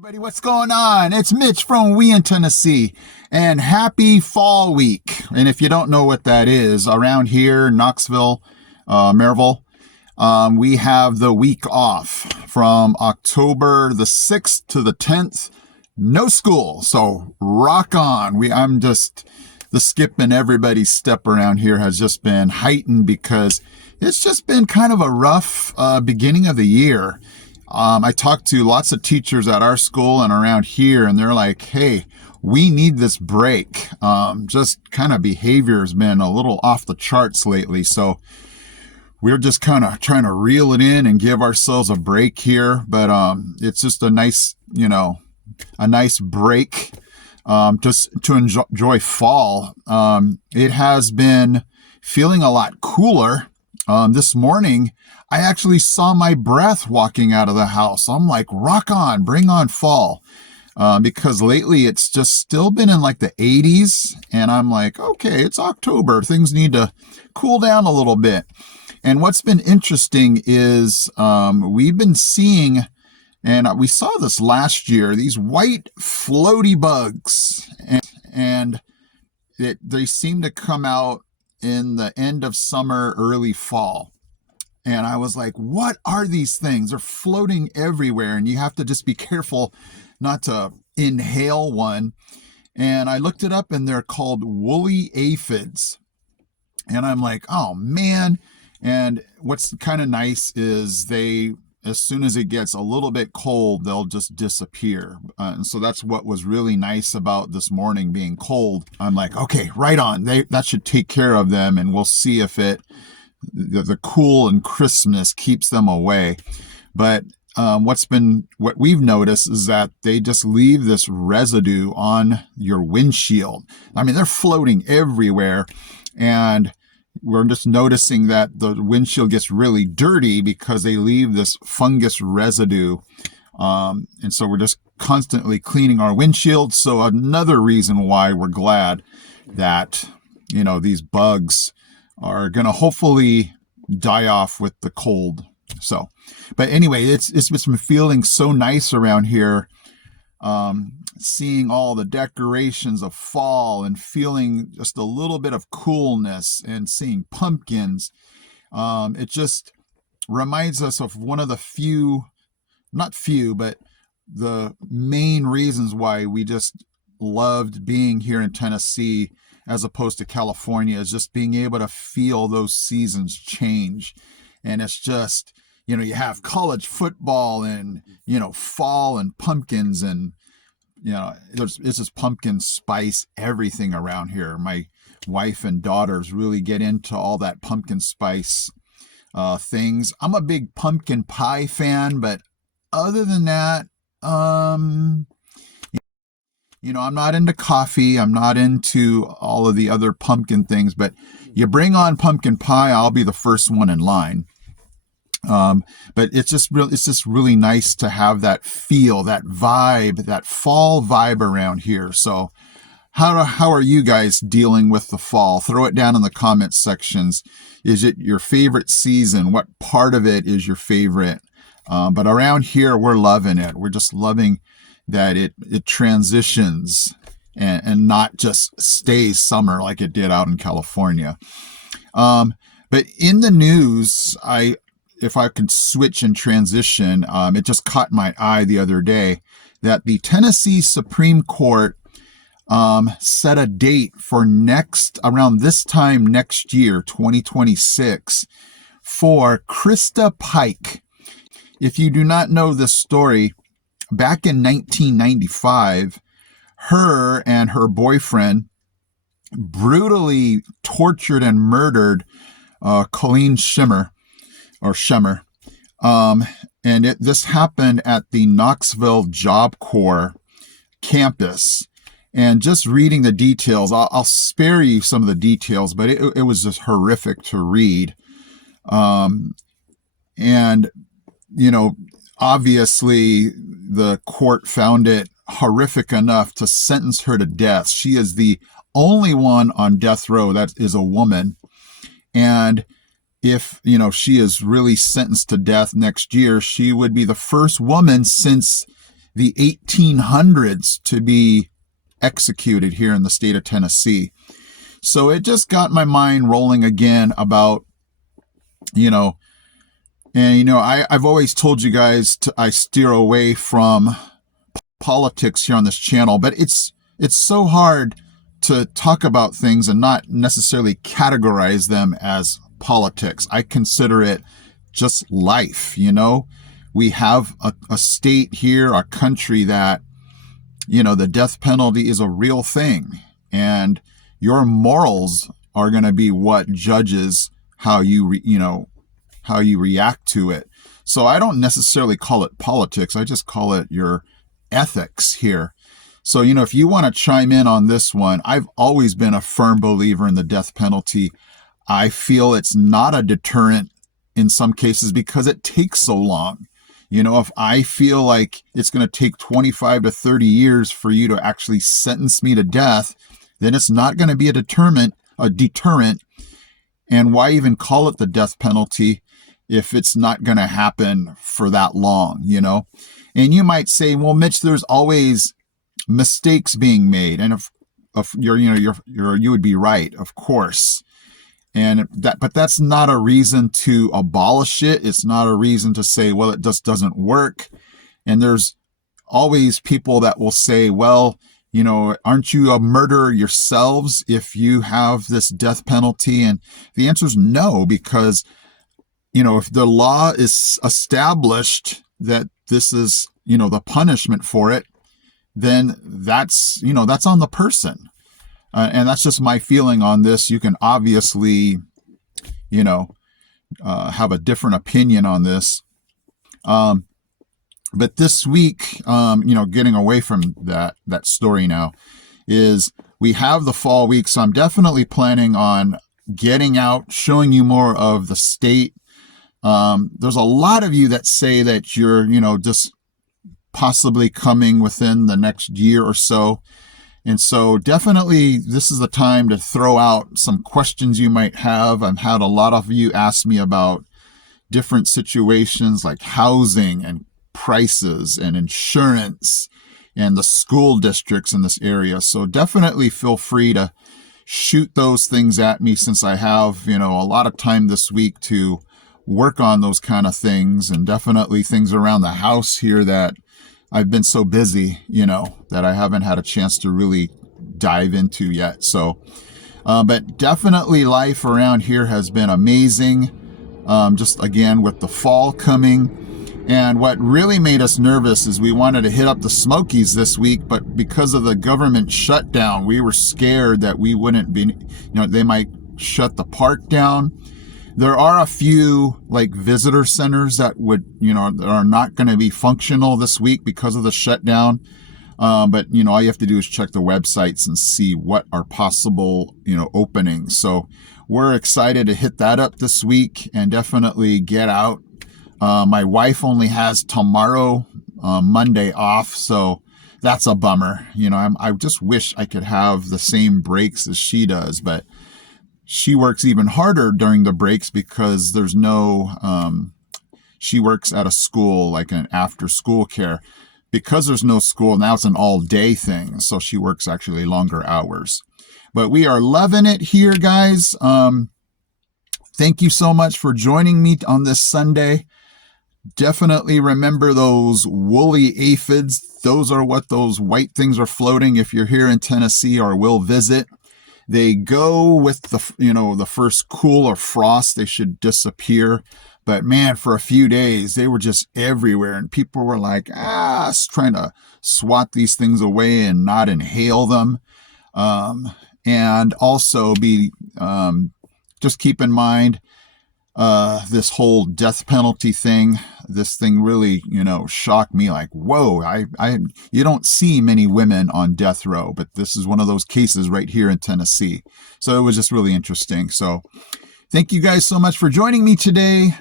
Everybody, what's going on? It's Mitch from We in Tennessee, and happy fall week. And if you don't know what that is, around here, Knoxville, Maryville, we have the week off from October the 6th to the 10th. No school, so rock on. The skip in everybody's step around here has just been heightened because it's just been kind of a rough beginning of the year. I talked to lots of teachers at our school and around here, and they're like, hey, we need this break. Just kind of behavior has been a little off the charts lately. So we're just kind of trying to reel it in and give ourselves a break here. But it's just a nice break just to enjoy fall. It has been feeling a lot cooler. This morning, I actually saw my breath walking out of the house. I'm like, rock on, bring on fall. Because lately it's just still been in like the 80s. And I'm like, okay, it's October. Things need to cool down a little bit. And what's been interesting is we've been seeing, and we saw this last year, these white floaty bugs. And they seem to come out in the end of summer, early fall. And I was like, what are these things? They're floating everywhere, and you have to just be careful not to inhale one. And I looked it up, and they're called woolly aphids. And I'm like, oh man. And what's kind of nice is as soon as it gets a little bit cold, they'll just disappear. And so that's what was really nice about this morning being cold. I'm like, okay, right on. That should take care of them, and we'll see if the cool and crispness keeps them away. But what we've noticed is that they just leave this residue on your windshield. I mean, they're floating everywhere, and we're just noticing that the windshield gets really dirty because they leave this fungus residue. And so we're just constantly cleaning our windshield. So another reason why we're glad that, these bugs are going to hopefully die off with the cold. So, but anyway, it's been feeling so nice around here. Seeing all the decorations of fall and feeling just a little bit of coolness and seeing pumpkins. It just reminds us of one of the but the main reasons why we just loved being here in Tennessee as opposed to California, is just being able to feel those seasons change. And it's just, you have college football and, fall and pumpkins, and it's just pumpkin spice everything around here. My wife and daughters really get into all that pumpkin spice things. I'm a big pumpkin pie fan, but other than that, I'm not into coffee. I'm not into all of the other pumpkin things, but you bring on pumpkin pie, I'll be the first one in line. But it's just really nice to have that feel, that vibe, that fall vibe around here. So how are you guys dealing with the fall? Throw it down in the comments sections. Is it your favorite season? What part of it is your favorite? But around here, we're loving it. We're just loving that it transitions and not just stays summer like it did out in California. But in the news, if I could switch and transition, it just caught my eye the other day that the Tennessee Supreme Court set a date for around this time next year, 2026, for Christa Pike. If you do not know this story, back in 1995, her and her boyfriend brutally tortured and murdered Colleen Shimmer. And this happened at the Knoxville Job Corps campus. And just reading the details, I'll spare you some of the details, but it was just horrific to read. And, you know, obviously the court found it horrific enough to sentence her to death. She is the only one on death row that is a woman. And if, you know, she is really sentenced to death next year, she would be the first woman since the 1800s to be executed here in the state of Tennessee. So it just got my mind rolling again about, you know, and, you know, I've always told you guys I steer away from politics here on this channel, but it's so hard to talk about things and not necessarily categorize them as politics. I consider it just life, you know. We have a state here, a country that, you know, the death penalty is a real thing. And your morals are going to be what judges how you react to it. So I don't necessarily call it politics. I just call it your ethics here. So, you know, if you want to chime in on this one, I've always been a firm believer in the death penalty. I feel it's not a deterrent in some cases because it takes so long. You know, if I feel like it's going to take 25 to 30 years for you to actually sentence me to death, then it's not going to be a deterrent. And why even call it the death penalty if it's not going to happen for that long, you know? And you might say, well, Mitch, there's always mistakes being made. And if you would be right, of course. But that's not a reason to abolish it. It's not a reason to say, well, it just doesn't work. And there's always people that will say, well, you know, aren't you a murderer yourselves if you have this death penalty? And the answer is no, because, you know, if the law is established that this is, you know, the punishment for it, then that's on the person. And that's just my feeling on this. You can obviously, you know, have a different opinion on this. But this week, you know, getting away from that story now, is we have the fall week. So I'm definitely planning on getting out, showing you more of the state. There's a lot of you that say that you're, you know, just possibly coming within the next year or so. And so definitely this is the time to throw out some questions you might have. I've had a lot of you ask me about different situations like housing and prices and insurance and the school districts in this area. So definitely feel free to shoot those things at me, since I have, you know, a lot of time this week to work on those kind of things, and definitely things around the house here that I've been so busy, you know, that I haven't had a chance to really dive into yet. So, but definitely life around here has been amazing. Just again, with the fall coming. And what really made us nervous is we wanted to hit up the Smokies this week, but because of the government shutdown, we were scared that we wouldn't be, you know, they might shut the park down. There are a few like visitor centers that would, you know, that are not going to be functional this week because of the shutdown. But, you know, all you have to do is check the websites and see what are possible, you know, openings. So we're excited to hit that up this week and definitely get out. My wife only has tomorrow, Monday off. So that's a bummer. You know, I just wish I could have the same breaks as she does, but she works even harder during the breaks because there's no, she works at a school, like an after school care. Because there's no school, now it's an all day thing. So she works actually longer hours. But we are loving it here, guys. Thank you so much for joining me on this Sunday. Definitely remember those woolly aphids. Those are what those white things are floating if you're here in Tennessee or will visit. They go with the, you know, the first cool or frost, they should disappear. But man, for a few days, they were just everywhere. And people were like, trying to swat these things away and not inhale them. And also just keep in mind, this whole death penalty thing. This thing really, you know, shocked me. Like, whoa, you don't see many women on death row, but this is one of those cases right here in Tennessee. So it was just really interesting. So Thank you guys so much for joining me today.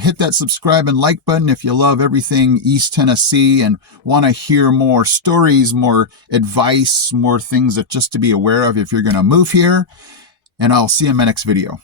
Hit that subscribe and like button if you love everything East Tennessee and want to hear more stories, more advice, more things that just to be aware of if you're going to move here. And I'll see you in my next video.